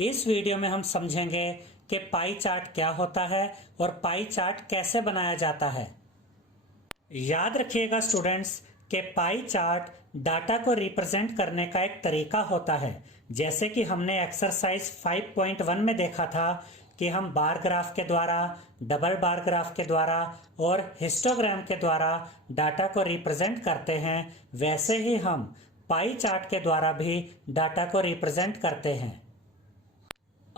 इस वीडियो में हम समझेंगे कि पाई चार्ट क्या होता है और पाई चार्ट कैसे बनाया जाता है। याद रखिएगा स्टूडेंट्स कि पाई चार्ट डाटा को रिप्रेजेंट करने का एक तरीका होता है। जैसे कि हमने एक्सरसाइज 5.1 में देखा था कि हम बार ग्राफ के द्वारा, डबल बार ग्राफ के द्वारा और हिस्टोग्राम के द्वारा डाटा को रिप्रेजेंट करते हैं, वैसे ही हम पाई चार्ट के द्वारा भी डाटा को रिप्रेजेंट करते हैं।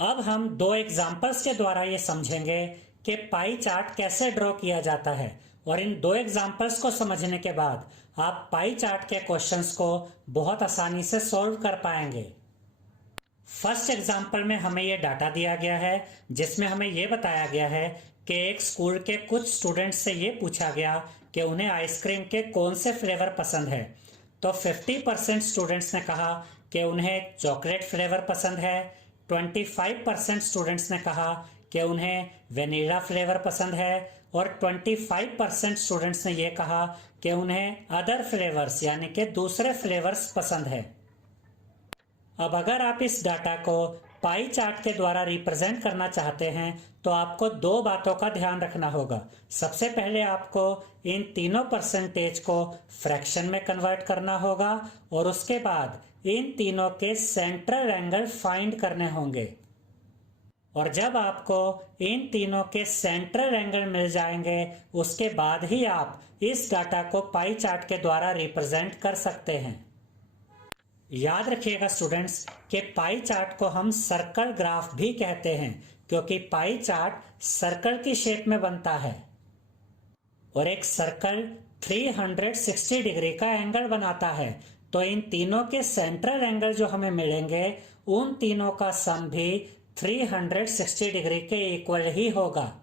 अब हम दो एग्जाम्पल्स के द्वारा ये समझेंगे कि पाई चार्ट कैसे ड्रॉ किया जाता है, और इन दो एग्जाम्पल्स को समझने के बाद आप पाई चार्ट के क्वेश्चंस को बहुत आसानी से सॉल्व कर पाएंगे। फर्स्ट एग्जाम्पल में हमें ये डाटा दिया गया है जिसमें हमें ये बताया गया है कि एक स्कूल के कुछ स्टूडेंट्स से ये पूछा गया कि उन्हें आइसक्रीम के कौन से फ्लेवर पसंद है। तो 50% स्टूडेंट्स ने कहा कि उन्हें चॉकलेट फ्लेवर पसंद है, 25% स्टूडेंट्स ने कहा कि उन्हें वेनिला फ्लेवर पसंद है और 25% स्टूडेंट्स ने यह कहा कि उन्हें अदर फ्लेवर्स यानी कि दूसरे फ्लेवर्स पसंद है। अब अगर आप इस डाटा को पाई चार्ट के द्वारा रिप्रेजेंट करना चाहते हैं तो आपको दो बातों का ध्यान रखना होगा। सबसे पहले आपको इन तीनों परसेंटेज को फ्रैक्शन में कन्वर्ट करना होगा और उसके बाद इन तीनों के सेंट्रल एंगल फाइंड करने होंगे। और जब आपको इन तीनों के सेंट्रल एंगल मिल जाएंगे उसके बाद ही आप इस डाटा को पाई चार्ट के द्वारा रिप्रेजेंट कर सकते हैं। याद रखिएगा स्टूडेंट्स कि पाई चार्ट को हम सर्कल ग्राफ भी कहते हैं क्योंकि पाई चार्ट सर्कल की शेप में बनता है और एक सर्कल 360 डिग्री का एंगल बनाता है। तो इन तीनों के सेंट्रल एंगल जो हमें मिलेंगे उन तीनों का सम भी 360 डिग्री के इक्वल ही होगा।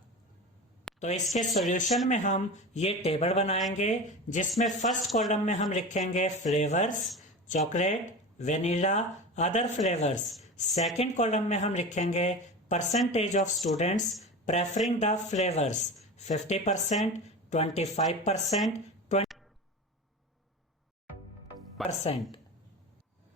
तो इसके सॉल्यूशन में हम ये टेबल बनाएंगे जिसमें फर्स्ट कॉलम में हम लिखेंगे flavours, chocolate, vanilla, other flavours. Second column में हम लिखेंगे percentage of students preferring the flavours, 50%, 25%, 20%।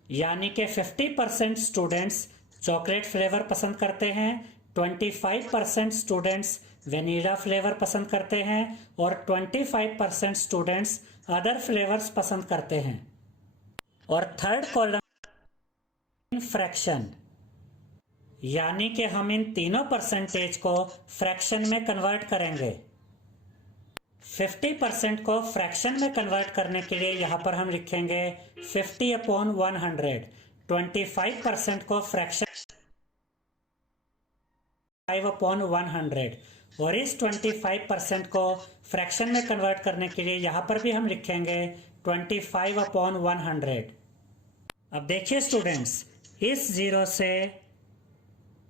यानी कि 50% स्टूडेंट्स चॉकलेट फ्लेवर पसंद करते हैं, 25% स्टूडेंट्स वेनिला फ्लेवर पसंद करते हैं और 25% स्टूडेंट्स अदर फ्लेवर्स पसंद करते हैं। और थर्ड कॉलम फ्रैक्शन, यानी कि हम इन तीनों परसेंटेज को फ्रैक्शन में कन्वर्ट करेंगे। 50% को फ्रैक्शन में कन्वर्ट करने के लिए यहां पर हम लिखेंगे 50/100, 25% को फ्रैक्शन 5/100 और इस 25% को फ्रैक्शन में कन्वर्ट करने के लिए यहां पर भी हम लिखेंगे 25/100। अब देखिए स्टूडेंट्स, इस जीरो से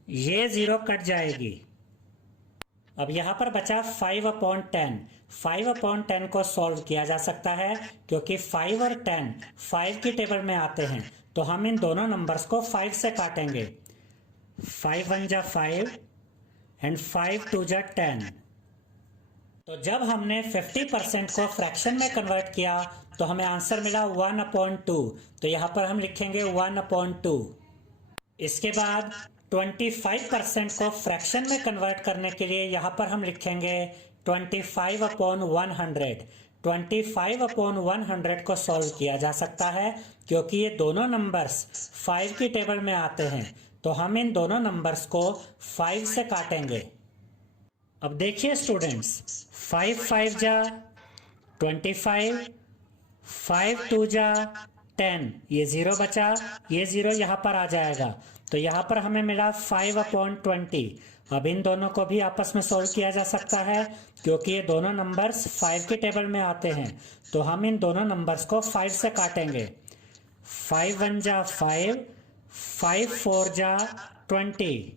ये जीरो कट जाएगी। अब यहां पर बचा 5/10। 5/10 को सॉल्व किया जा सकता है क्योंकि 5 और 10 5 की टेबल में आते हैं। तो हम इन दोनों नंबर्स को 5 से काटेंगे। 5 1 जा 5 एंड 5 2 जा 10। तो जब हमने 50% को फ्रैक्शन में कन्वर्ट किया तो हमें आंसर मिला 1/2। तो यहां पर हम लिखेंगे 1/2। इसके बाद 25% को फ्रैक्शन में कन्वर्ट करने के लिए यहां पर हम लिखेंगे 25/100। 25/100 को सॉल्व किया जा सकता है क्योंकि ये दोनों नंबर्स 5 की टेबल में आते हैं। तो हम इन दोनों नंबर्स को 5 से काटेंगे। अब देखिए स्टूडेंट्स, 5 5 जा 25, 5 2 जा 10, ये जीरो बचा, ये जीरो यहाँ पर आ जाएगा। तो यहाँ पर हमें मिला 5/20। अब इन दोनों को भी आपस में सॉल्व किया जा सकता है क्योंकि ये दोनों नंबर्स 5 की टेबल में आते हैं। तो हम इन दोनों नंबर्स को 5 से काटेंगे। 5 1 जा 5, 5 4 जा 20।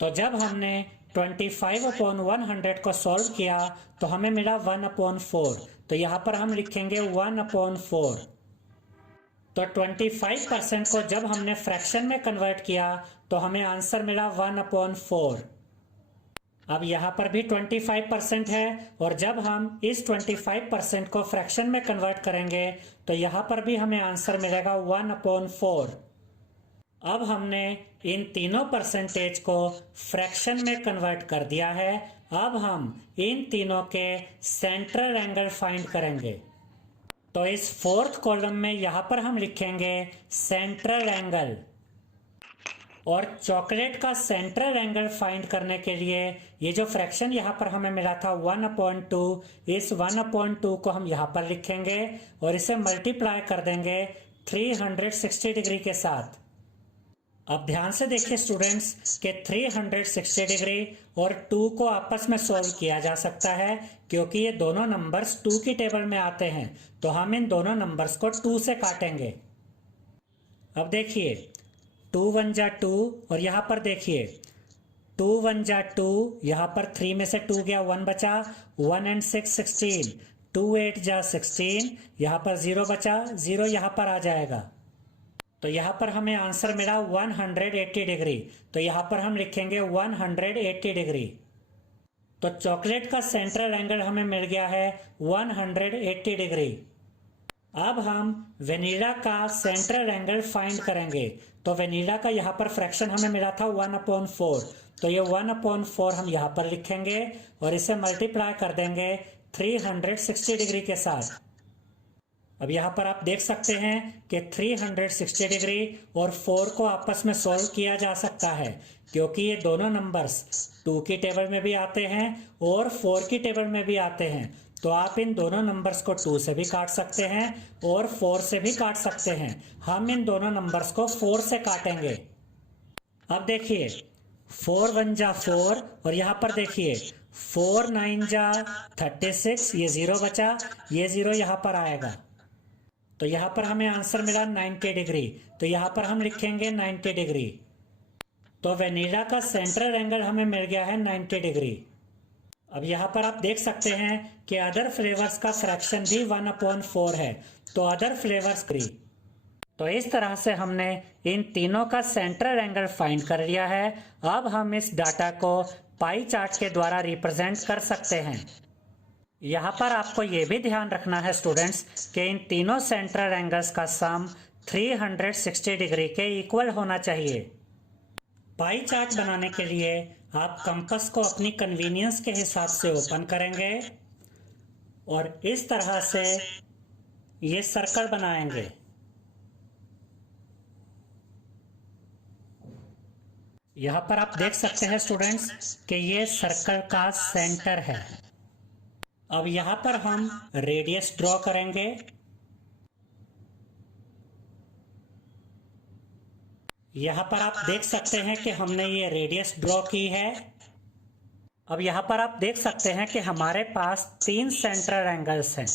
तो जब हमने 25/100 को सॉल्व किया तो हमें मिला 1/4। तो यहां पर हम लिखेंगे 1/4। तो 25% को जब हमने फ्रैक्शन में कन्वर्ट किया तो हमें आंसर मिला 1/4। अब यहां पर भी 25% है और जब हम इस 25% को फ्रैक्शन में कन्वर्ट करेंगे तो यहां पर भी हमें आंसर मिलेगा 1/4। अब हमने इन तीनों परसेंटेज को फ्रैक्शन में कन्वर्ट कर दिया है। अब हम इन तीनों के सेंट्रल एंगल फाइंड करेंगे। तो इस फोर्थ कॉलम में यहां पर हम लिखेंगे सेंट्रल एंगल, और चॉकलेट का सेंट्रल एंगल फाइंड करने के लिए ये जो फ्रैक्शन यहाँ पर हमें मिला था 1/2, इस 1/2 को हम यहाँ पर लिखेंगे और इसे मल्टीप्लाई कर देंगे 360 डिग्री के साथ। अब ध्यान से देखिए स्टूडेंट्स कि 360 डिग्री और 2 को आपस में सॉल्व किया जा सकता है, क्योंकि ये दोनों नंबर्स 2 की टेबल में आते हैं। तो हम इन दोनों नंबर्स को 2 से काटेंगे। अब देखिए 2 1 जा 2, और यहाँ पर देखिए 2 1 जा 2, यहाँ पर 3 में से 2 गया, 1 बचा, 1 and 6 16, 2 8 जा 16, यहाँ पर 0 बचा, 0 यहाँ पर आ जाएगा। तो यहाँ पर हमें आंसर मिला 180 डिग्री। तो यहाँ पर हम लिखेंगे 180 डिग्री। तो चॉकलेट का सेंट्रल एंगल हमें मिल गया है 180 डिग्री। अब हम वेनिला का सेंट्रल एंगल फाइंड करेंगे। तो वेनिला का यहाँ पर फ्रैक्शन हमें मिला था 1/4, तो ये 1/4 हम यहाँ पर लिखेंगे और इसे मल्टीप्लाई कर देंगे 360 डिग्री के साथ। अब यहाँ पर आप देख सकते हैं कि 360 डिग्री और 4 को आपस में सॉल्व किया जा सकता है, क्योंकि ये दोनों नंबर्स 2 की टेबल में भी आते हैं और 4 की टेबल में भी आते हैं। तो आप इन दोनों नंबर्स को 2 से भी काट सकते हैं और 4 से भी काट सकते हैं। हम इन दोनों नंबर्स को 4 से काटेंगे। अब देखिए 4 1 जा 4, और यहाँ पर देखिए 4 9 जा 36, ये 0 बचा, ये 0 यहाँ पर आएगा। तो यहाँ पर हमें आंसर मिला 90 डिग्री। तो यहाँ पर हम लिखेंगे 90 डिग्री। तो वेनिला का सेंट्रल एंगल हमें मिल गया है 90 डिग्री। अब यहाँ पर आप देख सकते हैं कि अदर फ्लेवर्स का फ्रैक्शन भी 1/4 है। तो अदर फ्लेवर्स तो इस तरह से हमने इन तीनों का सेंट्रल एंगल फाइंड कर लिया है। अब हम इस डाटा को पाई चार्ट के द्वारा रिप्रेजेंट कर सकते हैं। यहाँ पर आपको ये भी ध्यान रखना है स्टूडेंट्स कि इन तीनों सेंट्रल एंगल्स का सम 360 डिग्री के इक्वल होना चाहिए। पाई चार्ट बनाने के लिए आप कंपास को अपनी कन्वीनियंस के हिसाब से ओपन करेंगे और इस तरह से ये सर्कल बनाएंगे। यहाँ पर आप देख सकते हैं स्टूडेंट्स कि ये सर्कल का सेंटर है। अब यहाँ पर हम रेडियस ड्रॉ करेंगे। यहाँ पर आप देख सकते हैं कि हमने ये रेडियस ड्रॉ की है। अब यहाँ पर आप देख सकते हैं कि हमारे पास 3 सेंट्रल एंगल्स हैं।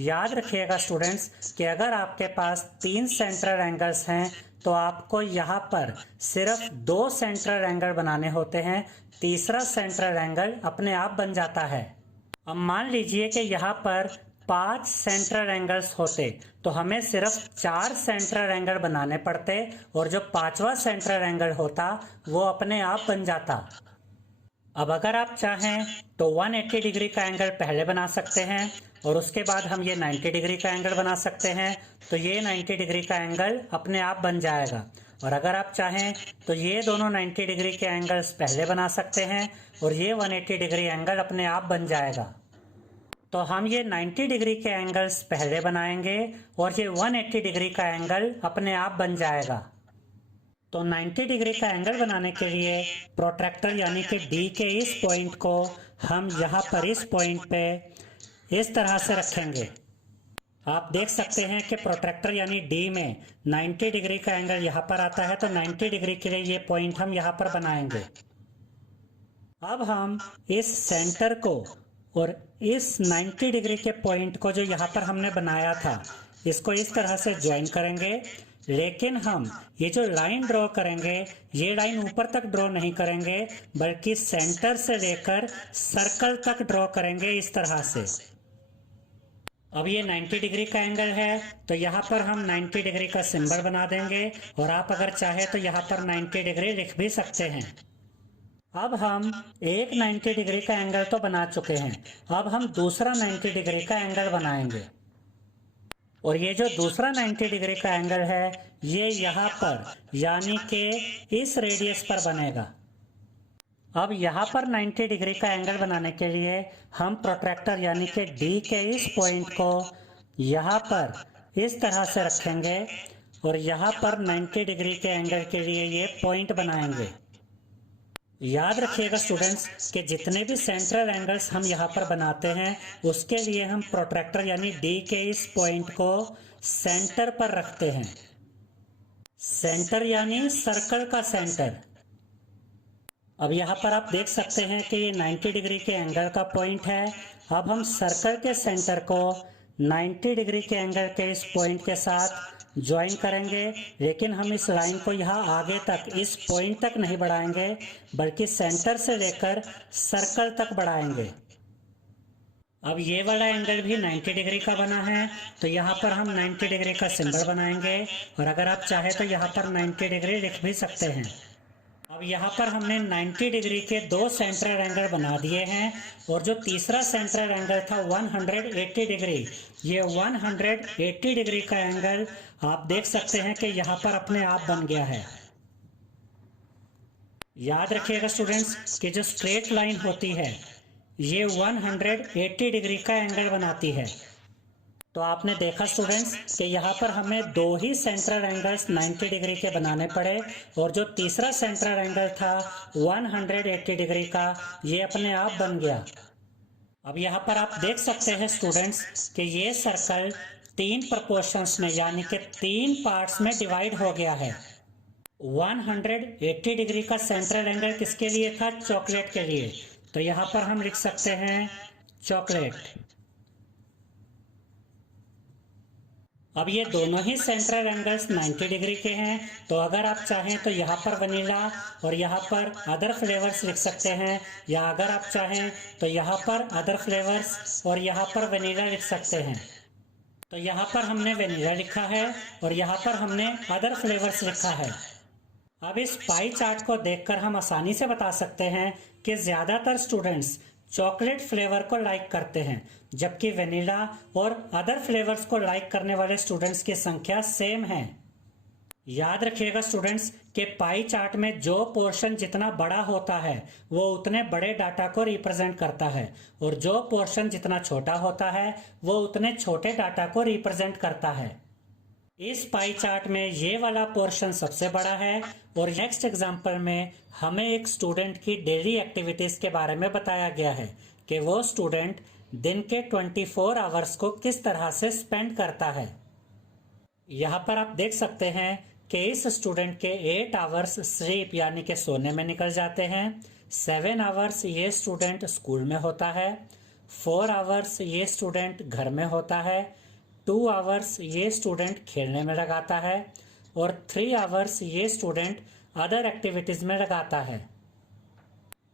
याद रखिएगा स्टूडेंट्स कि अगर आपके पास 3 सेंट्रल एंगल्स हैं तो आपको यहाँ पर सिर्फ 2 सेंट्रल एंगल बनाने होते हैं, तीसरा सेंट्रल एंगल अपने आप बन जाता है। अब मान लीजिए कि यहाँ पर 5 सेंट्रल एंगल्स होते तो हमें सिर्फ 4 सेंट्रल एंगल बनाने पड़ते और जो 5वां सेंट्रल एंगल होता वो अपने आप बन जाता। अब अगर आप चाहें तो 180 डिग्री का एंगल पहले बना सकते हैं और उसके बाद हम ये 90 डिग्री का एंगल बना सकते हैं। तो ये 90 डिग्री का एंगल अपने आप बन जाएगा। और अगर आप चाहें तो ये दोनों 90 डिग्री के एंगल्स पहले बना सकते हैं और ये 180 डिग्री एंगल अपने आप बन जाएगा। तो हम ये 90 डिग्री के एंगल्स पहले बनाएंगे और ये 180 डिग्री का एंगल अपने आप बन जाएगा। तो 90 डिग्री का एंगल बनाने के लिए प्रोट्रैक्टर यानी कि D के इस पॉइंट को हम यहाँ पर इस पॉइंट पे इस तरह से रखेंगे। आप देख सकते हैं कि प्रोट्रैक्टर यानी D में 90 डिग्री का एंगल यहाँ पर आता है। तो 90 डिग्री के लिए ये पॉइंट हम यहाँ पर बनाएंगे। अब हम इस सेंटर को और इस 90 डिग्री के पॉइंट को जो यहाँ पर हमने बनाया था इसको इस तरह से ज्वाइन करेंगे। लेकिन हम ये जो लाइन ड्रॉ करेंगे ये लाइन ऊपर तक ड्रॉ नहीं करेंगे बल्कि सेंटर से लेकर सर्कल तक ड्रॉ करेंगे इस तरह से। अब ये 90 डिग्री का एंगल है तो यहाँ पर हम 90 डिग्री का सिंबल बना देंगे और आप अगर चाहे तो यहाँ पर 90 डिग्री लिख भी सकते हैं। अब हम एक 90 डिग्री का एंगल तो बना चुके हैं। अब हम दूसरा 90 डिग्री का एंगल बनाएंगे और ये जो दूसरा 90 डिग्री का एंगल है ये यहाँ पर यानी कि इस रेडियस पर बनेगा। अब यहाँ पर 90 डिग्री का एंगल बनाने के लिए हम प्रोट्रैक्टर यानी कि D के इस पॉइंट को यहाँ पर इस तरह से रखेंगे और यहाँ पर 90 डिग्री के एंगल के लिए ये पॉइंट बनाएंगे। याद रखिएगा स्टूडेंट्स कि जितने भी सेंट्रल एंगल्स हम यहाँ पर बनाते हैं उसके लिए हम प्रोट्रैक्टर यानी D के इस पॉइंट को सेंटर पर रखते हैं। सेंटर यानी सर्कल का सेंटर। अब यहाँ पर आप देख सकते हैं कि ये 90 डिग्री के एंगल का पॉइंट है। अब हम सर्कल के सेंटर को 90 डिग्री के एंगल के इस पॉइंट के साथ ज्वाइन करेंगे, लेकिन हम इस लाइन को यहाँ आगे तक इस पॉइंट तक नहीं बढ़ाएंगे बल्कि सेंटर से लेकर सर्कल तक बढ़ाएंगे। अब ये वाला एंगल भी 90 डिग्री का बना है तो यहाँ पर हम 90 डिग्री का सिंबल बनाएंगे और अगर आप चाहे तो यहाँ पर 90 डिग्री लिख भी सकते हैं। अब यहाँ पर हमने 90 डिग्री के दो सेंट्रल एंगल बना दिए हैं और जो तीसरा सेंट्रल एंगल था 180 डिग्री, ये 180 डिग्री का एंगल आप देख सकते हैं कि यहाँ पर अपने आप बन गया है। याद रखिएगा स्टूडेंट्स कि जो स्ट्रेट लाइन होती है ये 180 डिग्री का एंगल बनाती है। तो आपने देखा स्टूडेंट्स कि यहाँ पर हमें दो ही सेंट्रल एंगल्स 90 डिग्री के बनाने पड़े और जो तीसरा सेंट्रल एंगल था 180 डिग्री का ये अपने आप बन गया। अब यहाँ पर आप देख सकते हैं स्टूडेंट्स कि ये सर्कल तीन प्रोपोर्शंस में यानी कि तीन पार्ट्स में डिवाइड हो गया है। 180 डिग्री का सेंट्रल एंगल किसके लिए था? चॉकलेट के लिए। तो यहाँ पर हम लिख सकते हैं चॉकलेट। अब ये दोनों ही सेंट्रल एंगल्स 90 डिग्री के हैं तो अगर आप चाहें तो यहाँ पर वनीला और यहाँ पर अदर फ्लेवर्स लिख सकते हैं, या अगर आप चाहें तो यहाँ पर अदर फ्लेवर्स और यहाँ पर वनीला लिख सकते हैं। तो यहाँ पर हमने वनीला लिखा है और यहाँ पर हमने अदर फ्लेवर्स लिखा है। अब इस पाई चार्ट को देखकर हम आसानी से बता सकते हैं कि ज़्यादातर स्टूडेंट्स चॉकलेट फ्लेवर को लाइक करते हैं, जबकि वेनिला और अदर फ्लेवर्स को लाइक करने वाले स्टूडेंट्स की संख्या सेम है। याद रखिएगा स्टूडेंट्स कि पाई चार्ट में जो पोर्शन जितना बड़ा होता है वो उतने बड़े डाटा को रिप्रेजेंट करता है और जो पोर्शन जितना छोटा होता है वो उतने छोटे डाटा को रिप्रेजेंट करता है। इस पाई चार्ट में ये वाला पोर्शन सबसे बड़ा है और नेक्स्ट एग्जांपल में हमें एक स्टूडेंट की डेली एक्टिविटीज के बारे में बताया गया है कि वो स्टूडेंट दिन के 24 आवर्स को किस तरह से स्पेंड करता है। यहाँ पर आप देख सकते हैं कि इस स्टूडेंट के 8 आवर्स स्लीप यानी कि सोने में निकल जाते हैं, 7 आवर्स ये स्टूडेंट स्कूल में होता है, 4 आवर्स ये स्टूडेंट घर में होता है, 2 आवर्स ये स्टूडेंट खेलने में लगाता है और 3 आवर्स ये स्टूडेंट अदर एक्टिविटीज में लगाता है।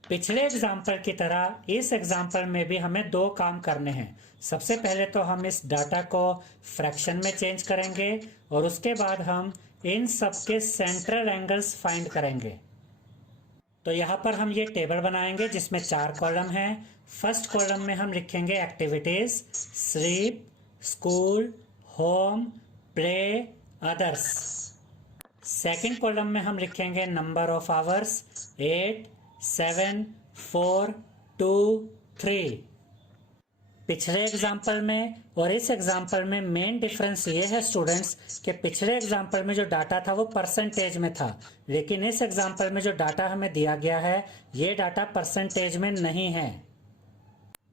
पिछले एग्जाम्पल की तरह इस एग्जाम्पल में भी हमें दो काम करने हैं। सबसे पहले तो हम इस डाटा को फ्रैक्शन में चेंज करेंगे और उसके बाद हम इन सब के सेंट्रल एंगल्स फाइंड करेंगे। तो यहाँ पर हम ये टेबल बनाएंगे जिसमें 4 कॉलम हैं। फर्स्ट कॉलम में हम लिखेंगे activities, sleep, school, home, play, others. Second column में हम लिखेंगे नंबर ऑफ आवर्स, 8, 7, 4, 2, 3। पिछले एग्जाम्पल में और इस एग्जाम्पल में मेन डिफरेंस ये है स्टूडेंट्स कि पिछले एग्जाम्पल में जो डाटा था वो परसेंटेज में था, लेकिन इस एग्जाम्पल में जो डाटा हमें दिया गया है ये डाटा परसेंटेज में नहीं है।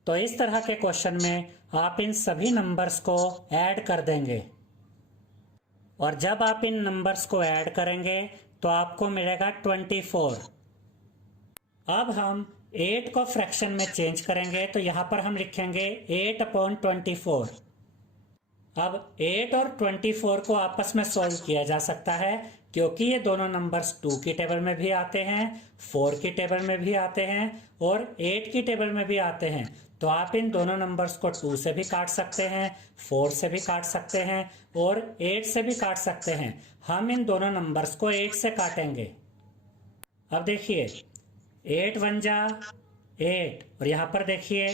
तो इस तरह के क्वेश्चन में आप इन सभी नंबर्स को ऐड कर देंगे और जब आप इन नंबर्स को ऐड करेंगे तो आपको मिलेगा 24। अब हम 8 को फ्रैक्शन में चेंज करेंगे तो यहाँ पर हम लिखेंगे 8/24। अब 8 और 24 को आपस में सॉल्व किया जा सकता है क्योंकि ये दोनों नंबर्स 2 की टेबल में भी आते हैं, 4 की टेबल में भी आते हैं और 8 की टेबल में भी आते हैं। तो आप इन दोनों नंबर्स को 2 से भी काट सकते हैं, 4 से भी काट सकते हैं और 8 से भी काट सकते हैं। हम इन दोनों नंबर्स को 8 से काटेंगे। अब देखिए 8 1 जा 8 और यहाँ पर देखिए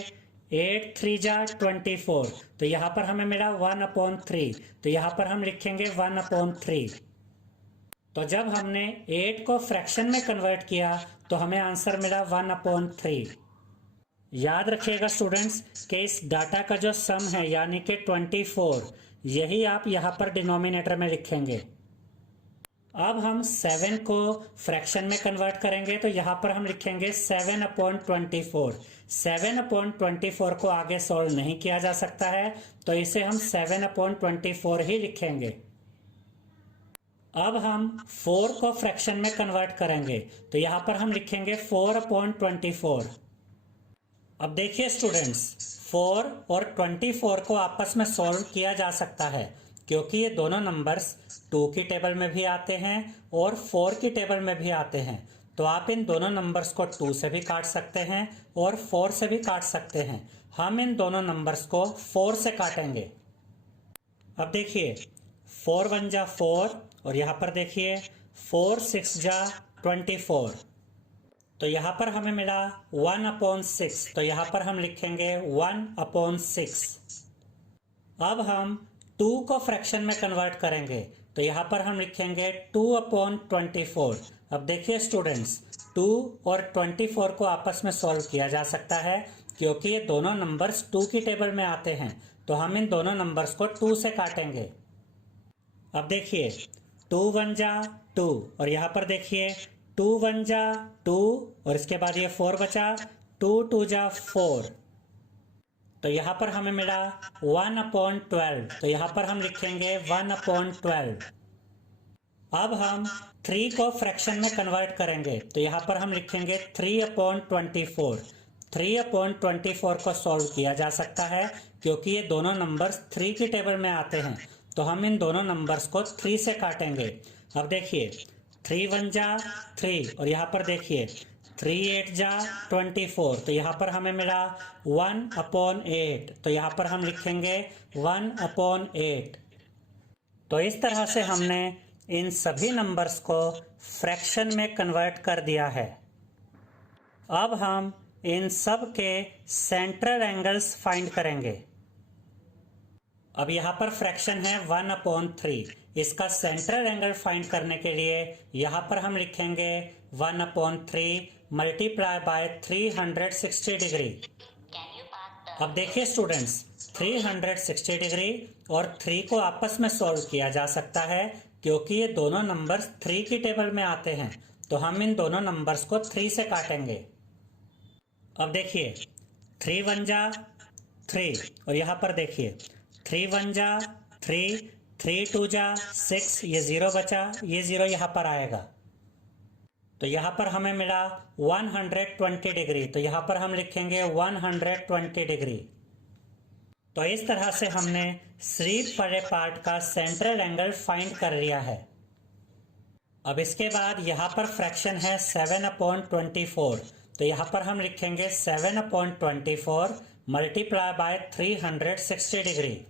8 3 जा 24, तो यहाँ पर हमें मिला 1/3, तो यहाँ पर हम लिखेंगे 1/3। तो जब हमने 8 को फ्रैक्शन में कन्वर्ट किया तो हमें आंसर मिला 1/3। याद रखिएगा स्टूडेंट्स कि इस डाटा का जो सम है यानी कि 24, यही आप यहाँ पर डिनोमिनेटर में लिखेंगे। अब हम 7 को फ्रैक्शन में कन्वर्ट करेंगे तो यहाँ पर हम लिखेंगे 7/24। 7/24 को आगे सॉल्व नहीं किया जा सकता है, तो इसे हम 7/24 ही लिखेंगे। अब हम 4 को फ्रैक्शन में कन्वर्ट करेंगे तो यहाँ पर हम लिखेंगे 4/24। अब देखिए स्टूडेंट्स, 4 और 24 को आपस में सॉल्व किया जा सकता है क्योंकि ये दोनों नंबर्स 2 की टेबल में भी आते हैं और 4 की टेबल में भी आते हैं। तो आप इन दोनों नंबर्स को 2 से भी काट सकते हैं और 4 से भी काट सकते हैं। हम इन दोनों नंबर्स को 4 से काटेंगे। अब देखिए 4 1 जा 4 और यहाँ पर देखिए 4 6 जा 24, तो यहाँ पर हमें मिला 1/6, तो यहाँ पर हम लिखेंगे 1/6। अब हम 2 को फ्रैक्शन में कन्वर्ट करेंगे तो यहाँ पर हम लिखेंगे 2/24। अब देखिए स्टूडेंट्स, 2 और 24 को आपस में सॉल्व किया जा सकता है क्योंकि ये दोनों नंबर्स 2 की टेबल में आते हैं, तो हम इन दोनों नंबर्स को 2 से काटेंगे। अब देखिए 2 1 जा 2 और यहाँ पर देखिए 2 1 जा 2 और इसके बाद ये 4 बचा, 2 2 जा 4, तो यहाँ पर हमें मिला 1/12, तो यहाँ पर हम लिखेंगे 1/12। अब हम 3 को फ्रैक्शन में कन्वर्ट करेंगे तो यहाँ पर हम लिखेंगे 3/24। 3/24 को सॉल्व किया जा सकता है क्योंकि ये दोनों नंबर्स 3 की टेबल में आते हैं, तो हम इन दोनों नंबर्स को 3 से काटेंगे। अब देखिए 3 1 जा 3 और यहाँ पर देखिए 3 8 जा 24, तो यहाँ पर हमें मिला 1/8, तो यहाँ पर हम लिखेंगे 1/8। तो इस तरह से हमने इन सभी नंबर्स को फ्रैक्शन में कन्वर्ट कर दिया है। अब हम इन सब के सेंट्रल एंगल्स फाइंड करेंगे। अब यहाँ पर फ्रैक्शन है 1/3, इसका सेंट्रल एंगल फाइंड करने के लिए यहाँ पर हम लिखेंगे 1/3 मल्टीप्लाई बाय 360 डिग्री। अब देखिए स्टूडेंट्स, 360 डिग्री और 3 को आपस में सॉल्व किया जा सकता है क्योंकि ये दोनों नंबर्स 3 की टेबल में आते हैं, तो हम इन दोनों नंबर्स को 3 से काटेंगे। अब देखिए 3 1 जा 3 और यहाँ पर देखिए 3 1 जा 3, 3 2 जा 6, ये 0 बचा, ये 0 यहाँ पर आएगा, तो यहाँ पर हमें मिला 120 डिग्री, तो यहाँ पर हम लिखेंगे 120 डिग्री। तो इस तरह से हमने स्लीप वाले पार्ट का सेंट्रल एंगल फाइंड कर लिया है। अब इसके बाद यहाँ पर फ्रैक्शन है 7/24, तो यहाँ पर हम लिखेंगे 7/24 मल्टीप्लाई बाय 360 डिग्री।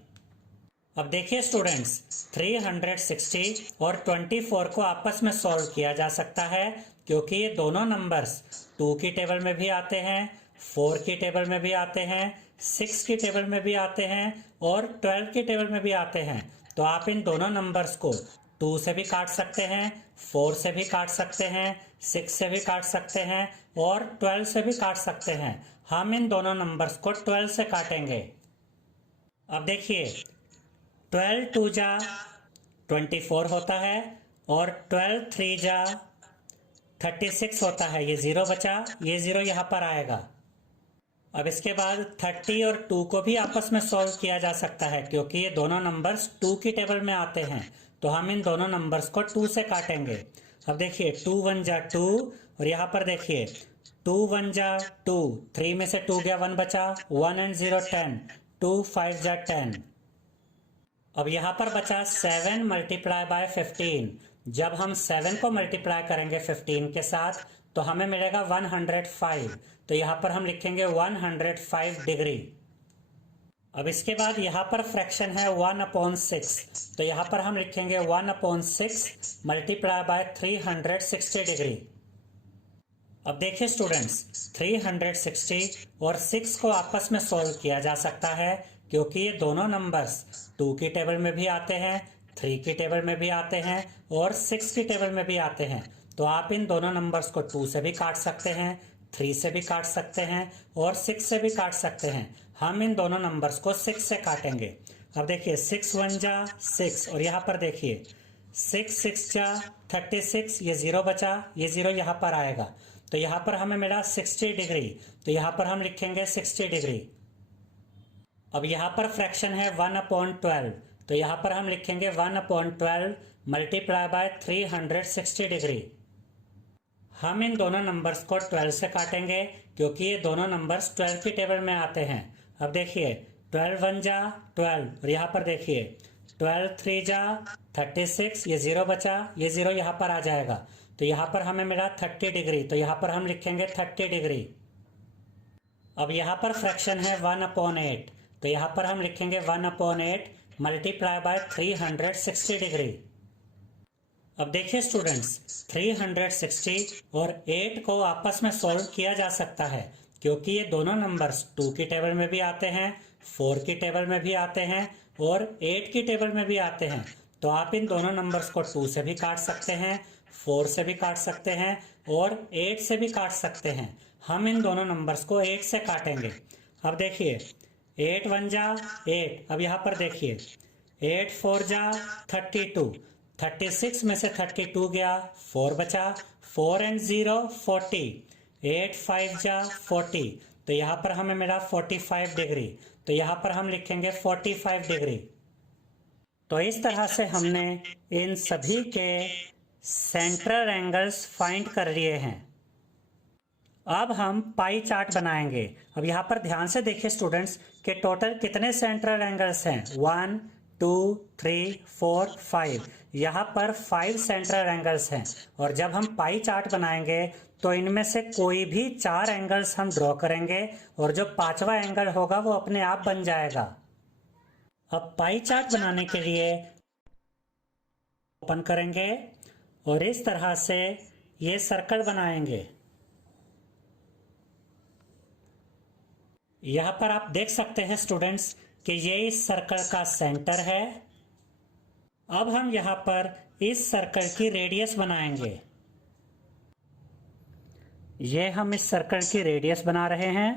अब देखिए स्टूडेंट्स, 360 और 24 को आपस में सॉल्व किया जा सकता है क्योंकि ये दोनों नंबर्स 2 की टेबल में भी आते हैं, 4 की टेबल में भी आते हैं, 6 की टेबल में भी आते हैं और 12 की टेबल में भी आते हैं। तो आप इन दोनों नंबर्स को 2 से भी काट सकते हैं, 4 से भी काट सकते हैं, 6 से भी काट सकते हैं और 12 से भी काट सकते हैं। हम इन दोनों नंबर्स को 12 से काटेंगे। अब देखिए 12 2 जा 24 होता है और 12 3 जा 36 होता है, ये 0 बचा, ये 0 यहाँ पर आएगा। अब इसके बाद 30 और 2 को भी आपस में सॉल्व किया जा सकता है क्योंकि ये दोनों नंबर्स 2 की टेबल में आते हैं, तो हम इन दोनों नंबर्स को 2 से काटेंगे। अब देखिए 2 1 जा 2 और यहाँ पर देखिए 2 1 जा 2, 3 में से 2 गया, 1 बचा, 1 and 0 10, 2 5 जा 10। अब यहाँ पर बचा 7 मल्टीप्लाई बाय 15। जब हम 7 को मल्टीप्लाई करेंगे 15 के साथ तो हमें मिलेगा 105, तो यहाँ पर हम लिखेंगे 105 डिग्री। अब इसके बाद यहाँ पर फ्रैक्शन है 1/6, तो यहाँ पर हम लिखेंगे 1/6 मल्टीप्लाई बाय 360 डिग्री। अब देखिए स्टूडेंट्स, 360 और 6 को आपस में सॉल्व किया जा सकता है क्योंकि ये दोनों नंबर्स 2 की टेबल में भी आते हैं, 3 की टेबल में भी आते हैं और 6 की टेबल में भी आते हैं। तो आप इन दोनों नंबर्स को 2 से भी काट सकते हैं, 3 से भी काट सकते हैं और 6 से भी काट सकते हैं। हम इन दोनों नंबर्स को 6 से काटेंगे। अब देखिए 6 1 जा 6 और यहाँ पर देखिए 6 6 जा 36, ये 0 बचा, ये 0 यहाँ पर आएगा। तो यहाँ पर हमें मिला 60 डिग्री, तो यहाँ पर हम लिखेंगे 60 डिग्री। अब यहाँ पर फ्रैक्शन है 1/12, तो यहाँ पर हम लिखेंगे 1/12 मल्टीप्लाई बाय 360 डिग्री। हम इन दोनों नंबर्स को 12 से काटेंगे क्योंकि ये दोनों नंबर्स 12 की टेबल में आते हैं। अब देखिए 12 1 जा 12 और यहाँ पर देखिए 12 3 जा 36, ये 0 बचा, ये 0 यहाँ पर आ जाएगा। तो यहाँ पर हमें मिला 30 डिग्री, तो यहाँ पर हम लिखेंगे 30 डिग्री। अब यहाँ पर फ्रैक्शन है 1/8, तो यहाँ पर हम लिखेंगे 1/8 मल्टीप्लाई बाय 360 डिग्री। अब देखिए स्टूडेंट्स, 360 और 8 को आपस में सॉल्व किया जा सकता है क्योंकि ये दोनों नंबर्स 2 की टेबल में भी आते हैं, 4 की टेबल में भी आते हैं और 8 की टेबल में भी आते हैं। तो आप इन दोनों नंबर्स को 2 से भी काट सकते हैं, 4 से भी काट सकते हैं और 8 से भी काट सकते हैं। हम इन दोनों नंबर्स को 8 से काटेंगे। अब देखिए 8 1 जा 8, अब यहाँ पर देखिए 8 4 जा 32, 36 में से 32 गया, 4 बचा, 4 and 0 40, 8 5 जा 40, तो यहाँ पर हमें मिला 45 डिग्री, तो यहाँ पर हम लिखेंगे 45 डिग्री। तो इस तरह से हमने इन सभी के सेंट्रल एंगल्स फाइंड कर लिए हैं। अब हम पाई चार्ट बनाएंगे। अब यहाँ पर ध्यान से देखिए स्टूडेंट्स कि टोटल कितने सेंट्रल एंगल्स हैं, 1 2 3 4 5। यहाँ पर 5 सेंट्रल एंगल्स हैं और जब हम पाई चार्ट बनाएंगे तो इनमें से कोई भी 4 एंगल्स हम ड्रॉ करेंगे और जो 5वां एंगल होगा वो अपने आप बन जाएगा। अब पाई चार्ट बनाने के लिए ओपन करेंगे और इस तरह से ये सर्कल बनाएंगे। यहाँ पर आप देख सकते हैं स्टूडेंट्स कि ये इस सर्कल का सेंटर है। अब हम यहाँ पर इस सर्कल की रेडियस बनाएंगे। ये हम इस सर्कल की रेडियस बना रहे हैं।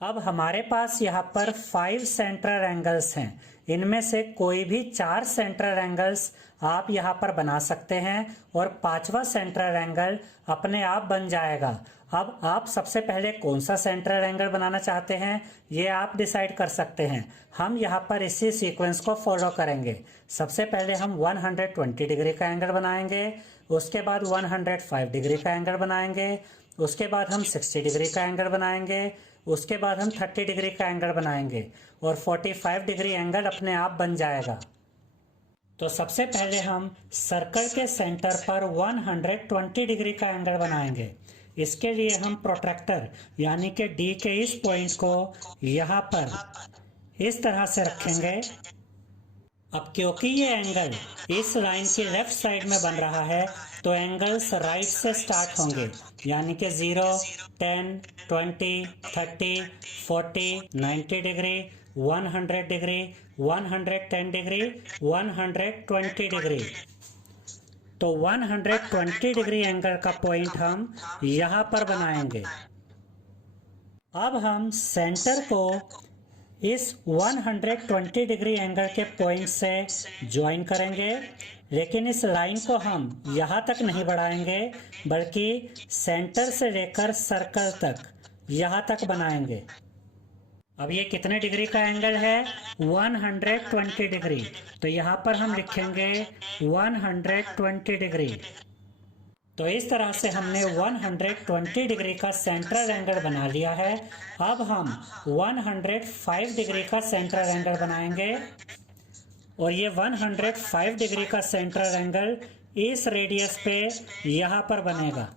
अब हमारे पास यहाँ पर 5 सेंट्रल एंगल्स हैं। इनमें से कोई भी 4 सेंट्रल एंगल्स आप यहाँ पर बना सकते हैं और 5वां सेंट्रल एंगल अपने आप बन जाएगा। अब आप सबसे पहले कौन सा सेंट्रल एंगल बनाना चाहते हैं ये आप डिसाइड कर सकते हैं। हम यहाँ पर इसी सीक्वेंस को फॉलो करेंगे। सबसे पहले हम 120 डिग्री का एंगल बनाएंगे, उसके बाद 105 डिग्री का एंगल बनाएंगे, उसके बाद हम 60 डिग्री का एंगल बनाएंगे, उसके बाद हम 30 डिग्री का एंगल बनाएंगे और 45 डिग्री एंगल अपने आप बन जाएगा। तो सबसे पहले हम सर्कल के सेंटर पर 120 डिग्री का एंगल बनाएंगे। इसके लिए हम प्रोट्रैक्टर यानी कि डी के इस पॉइंट को यहाँ पर इस तरह से रखेंगे। अब क्योंकि ये एंगल इस लाइन की लेफ्ट साइड में बन रहा है तो एंगल्स राइट से स्टार्ट होंगे, यानी कि 0 10 20 30 40 90 डिग्री 100 डिग्री 110 डिग्री 120 डिग्री। तो 120 डिग्री एंगल का पॉइंट हम यहाँ पर बनाएंगे। अब हम सेंटर को इस 120 डिग्री एंगल के पॉइंट से ज्वाइन करेंगे, लेकिन इस लाइन को हम यहाँ तक नहीं बढ़ाएंगे बल्कि सेंटर से लेकर सर्कल तक यहाँ तक बनाएंगे। अब ये कितने डिग्री का एंगल है, 120 डिग्री, तो यहाँ पर हम लिखेंगे 120 डिग्री। तो इस तरह से हमने 120 डिग्री का सेंट्रल एंगल बना लिया है। अब हम 105 डिग्री का सेंट्रल एंगल बनाएंगे और ये 105 डिग्री का सेंट्रल एंगल इस रेडियस पे यहाँ पर बनेगा।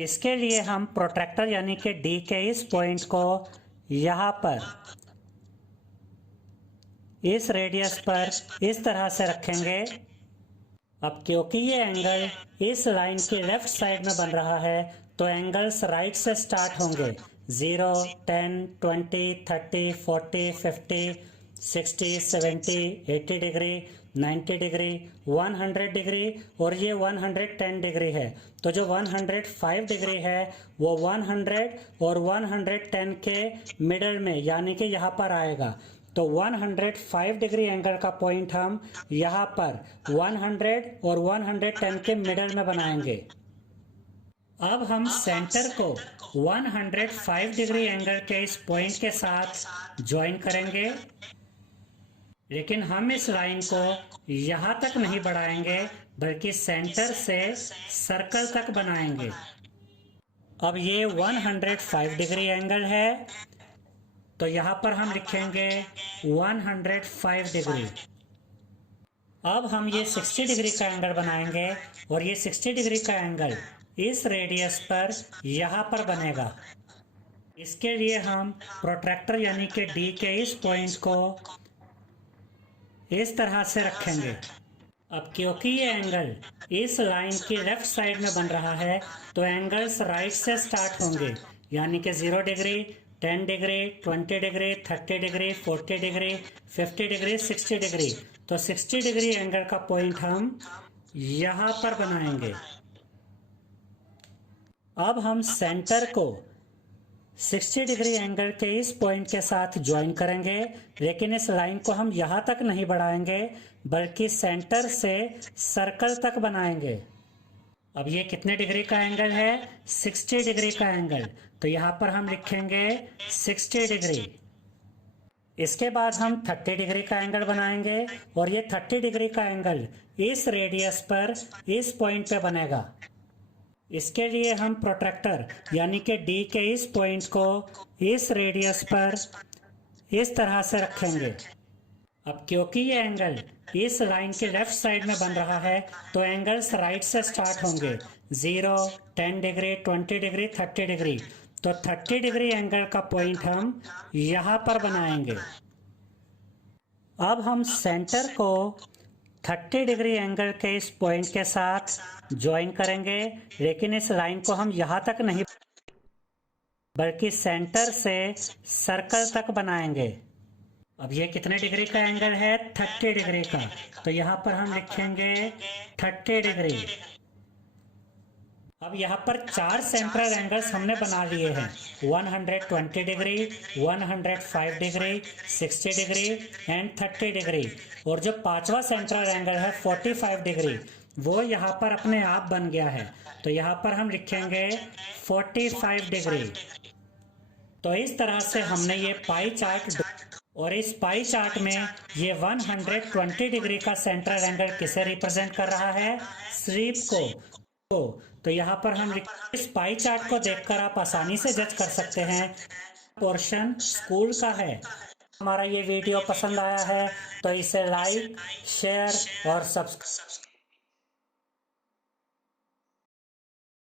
इसके लिए हम प्रोट्रैक्टर यानी कि डी के इस पॉइंट को यहाँ पर इस रेडियस पर इस तरह से रखेंगे अब क्योंकि ये एंगल इस लाइन के लेफ्ट साइड में बन रहा है तो एंगल्स राइट से स्टार्ट होंगे। 0, 10, 20, 30, 40, 50, 60, 70, 80 डिग्री, 90 डिग्री, 100 डिग्री और ये 110 डिग्री है। तो जो 105 डिग्री है वो 100 और 110 के मिडल में यानी कि यहाँ पर आएगा। तो 105 डिग्री एंगल का पॉइंट हम यहाँ पर 100 और 110 के मिडल में बनाएंगे। अब हम सेंटर को 105 डिग्री एंगल के इस पॉइंट के साथ ज्वाइन करेंगे, लेकिन हम इस लाइन को यहाँ तक नहीं बढ़ाएंगे बल्कि सेंटर से सर्कल तक बनाएंगे। अब ये 105 डिग्री एंगल है तो यहाँ पर हम लिखेंगे 105 डिग्री। अब हम ये 60 डिग्री का एंगल बनाएंगे और ये 60 डिग्री का एंगल इस रेडियस पर यहाँ पर बनेगा। इसके लिए हम प्रोट्रैक्टर यानी कि डी के इस पॉइंट को इस तरह से रखेंगे। अब क्योंकि ये एंगल इस लाइन की लेफ्ट साइड में बन रहा है तो एंगल्स राइट से स्टार्ट होंगे यानी कि 0 degree, 10 degree, 20 degree, 30 degree, 40 degree, 50 degree, 60 degree. तो 60 डिग्री एंगल का पॉइंट हम यहाँ पर बनाएंगे। अब हम सेंटर को 60 डिग्री एंगल के इस पॉइंट के साथ ज्वाइन करेंगे, लेकिन इस लाइन को हम यहाँ तक नहीं बढ़ाएंगे बल्कि सेंटर से सर्कल तक बनाएंगे। अब ये कितने डिग्री का एंगल है? 60 डिग्री का एंगल। तो यहाँ पर हम लिखेंगे 60 डिग्री। इसके बाद हम 30 डिग्री का एंगल बनाएंगे और ये 30 डिग्री का एंगल इस रेडियस पर इस पॉइंट पे बनेगा। इसके लिए हम प्रोट्रैक्टर यानी कि डी के इस पॉइंट को इस रेडियस पर इस तरह से रखेंगे। अब क्योंकि ये एंगल इस लाइन के लेफ्ट साइड में बन रहा है तो एंगल्स राइट से स्टार्ट होंगे। 0, 10 डिग्री, 20 डिग्री, 30 डिग्री। तो 30 डिग्री एंगल का पॉइंट हम यहाँ पर बनाएंगे। अब हम सेंटर को 30 डिग्री एंगल के इस पॉइंट के साथ ज्वाइन करेंगे, लेकिन इस लाइन को हम यहाँ तक नहीं बल्कि सेंटर से सर्कल तक बनाएंगे। अब ये कितने डिग्री का एंगल है? 30 डिग्री का। तो यहाँ पर हम लिखेंगे 30 डिग्री। अब यहाँ पर 4 सेंट्रल एंगल्स हमने बना लिए हैं। 120 degree, 105 degree, 60 degree and 30 degree. और जो 5वां सेंट्रल एंगल है 45 डिग्री वो यहाँ पर अपने आप बन गया है। तो यहाँ पर हम लिखेंगे 45 डिग्री। तो इस तरह से हमने ये पाई चार्ट, और इस पाई चार्ट में ये 120 डिग्री का सेंट्रल एंगल किसे रिप्रेजेंट कर रहा है? स्लीप को। तो यहाँ पर हम इस पाई चार्ट को देखकर आप आसानी से जज कर सकते हैं पोर्शन स्कूल का है। हमारा ये वीडियो पसंद आया है तो इसे लाइक, शेयर और सब्सक्राइब